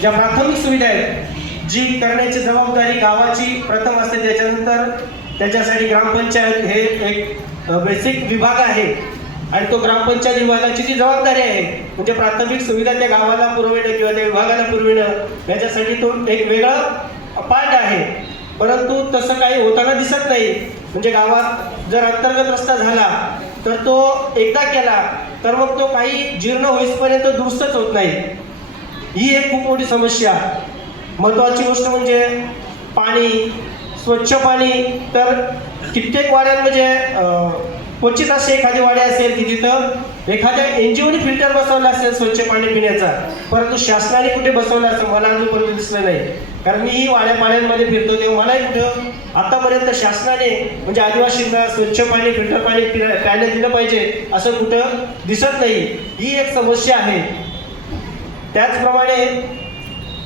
ज्या प्राथमिक सुविधा आहेत जी करण्याची जबाबदारी गावाची प्रथम असते, त्याच्यानंतर त्याच्यासाठी ग्रामपंचायत हे एक बेसिक विभाग आहे आणि तो ग्रामपंचायत विभागाची जी जबाबदारी आहे म्हणजे प्राथमिक सुविधा त्या गावाला पुरविणं किंवा त्या विभागाला पुरविणं याच्यासाठी तो एक वेगळा पार्ट आहे. परंतु तसं काही होताना दिसत नाही. म्हणजे गावात जर अंतर्गत रस्ता झाला तर तो एकदा केला तर मग तो काही जीर्ण होईपर्यंत दुरुस्तच होत नाही. ही एक खूप मोठी समस्या. महत्त्वाची गोष्ट म्हणजे पाणी, स्वच्छ पाणी. तर कित्येक वाड्यांमध्ये क्वचित असे एखादी वाडी असेल की तिथं एखाद्या NGOने फिल्टर बसवला असेल स्वच्छ पाणी पिण्याचा, परंतु शासनाने कुठे बसवलं असं मला अजूनपर्यंत दिसलं नाही. कारण मी वाड्यापाड्यांमध्ये फिरतो तेव्हा मलाही कुठं आतापर्यंत शासनाने म्हणजे आदिवासींना स्वच्छ पाणी, फिल्टर पाणी प्यायला दिलं पाहिजे असं कुठं दिसत नाही. ही एक समस्या आहे. त्याचप्रमाणे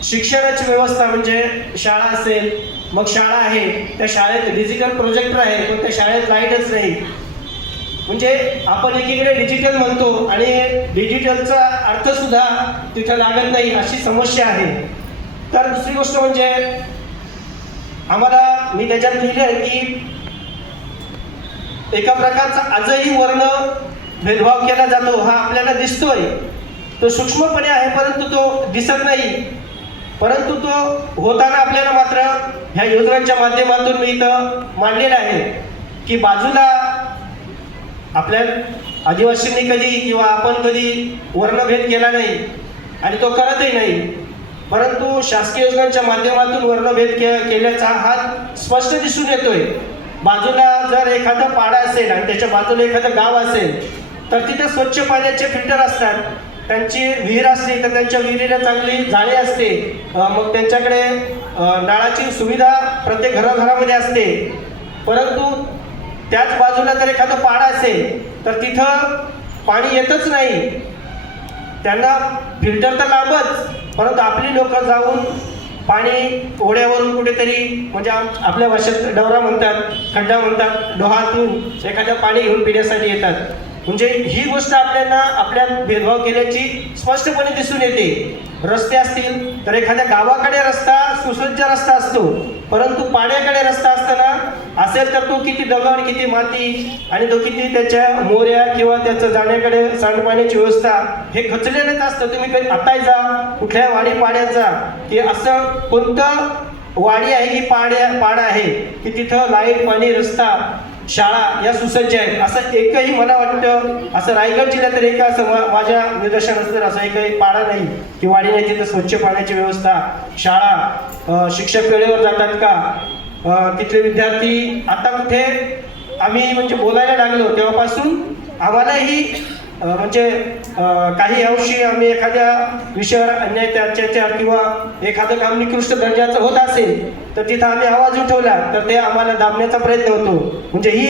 शिक्षणाची व्यवस्था म्हणजे शाळा असेल, मग शाळा आहे त्या शाळेत डिजिटल प्रोजेक्टर आहे पण त्या शाळेत लाईटच नाही. म्हणजे आपण एकीकडे डिजिटल म्हणतो आणि डिजिटलचा अर्थ सुद्धा तिथं लागत नाही अशी समस्या आहे. तर दुसरी गोष्ट म्हणजे आम्हाला मी त्याच्यात लिहिलं आहे की एका प्रकारचा आजही वर्ण भेदभाव केला जातो हा आपल्याला दिसतोय. तो सूक्ष्मपणे आहे परंतु तो दिसत नाही. परंतु तो होताना आपल्याला मात्र ह्या योजनांच्या माध्यमातून मी इथं मांडलेला आहे की बाजूला आपल्या आदिवासींनी कधी किंवा आपण कधी वर्णभेद केला नाही आणि तो करतही नाही. परंतु शासकीय योजनांच्या माध्यमातून वर्णभेद केल्याचा हा स्पष्ट दिसून येतोय. बाजूला जर एखादा पाडा असेल आणि त्याच्या बाजूला एखादं गाव असेल तर तिथे स्वच्छ पाण्याचे फिल्टर असतात. त्यांची विहीर असते तर त्यांच्या विहिरीला चांगली जाळी असते. मग त्यांच्याकडे नळाची सुविधा प्रत्येक घराघरामध्ये असते. परंतु त्याच बाजूला जर एखादं पाडा असेल तर तिथं पाणी येतच नाही. त्यांना फिल्टर तर लांबच, परंतु आपली लोक जाऊन पाणी ओढ्यावरून कुठेतरी म्हणजे आपल्या भाषेत डवरा म्हणतात, खड्डा म्हणतात, डोहातून एखादं पाणी घेऊन पिण्यासाठी येतात. म्हणजे ही गोष्ट आपल्याला आपल्यात भेदभाव केल्याची स्पष्टपणे दिसून येते. रस्ते असतील तर एखाद्या गावाकडे रस्ता सुसज्ज रस्ता असतो परंतु पाण्याकडे रस्ता असताना असेल तर तो किती दगड, किती माती आणि तो किती त्याच्या मोऱ्या किंवा त्याचं जाण्याकडे सांडपाण्याची व्यवस्था हे खचलेलंच असतं. तुम्ही कधी आताही जा कुठल्या वाडी पाड्यात जा की असं कोणतं वाडी आहे की पाडा आहे की तिथं लाईट, पाणी, रस्ता, शाळा या सुसज्ज आहेत असं एकही मला वाटतं असं रायगड जिल्ह्यात तर एक असं माझ्या निदर्शनास तर असं एकही पाडा नाही की वाडी नाही तिथं स्वच्छ पाण्याची व्यवस्था, शाळा, शिक्षक वेळेवर जातात का, तिथले विद्यार्थी. आता कुठे आम्ही म्हणजे बोलायला लागलो तेव्हापासून आम्हालाही म्हणजे काही अंशी आम्ही एखाद्या विषयावर अन्याय अत्याचार किंवा एखादं काम निकृष्ट दर्जाचं होत असेल तर तिथं आम्ही आवाज उठवला तर ते आम्हाला दाबण्याचा प्रयत्न होतो. म्हणजे ही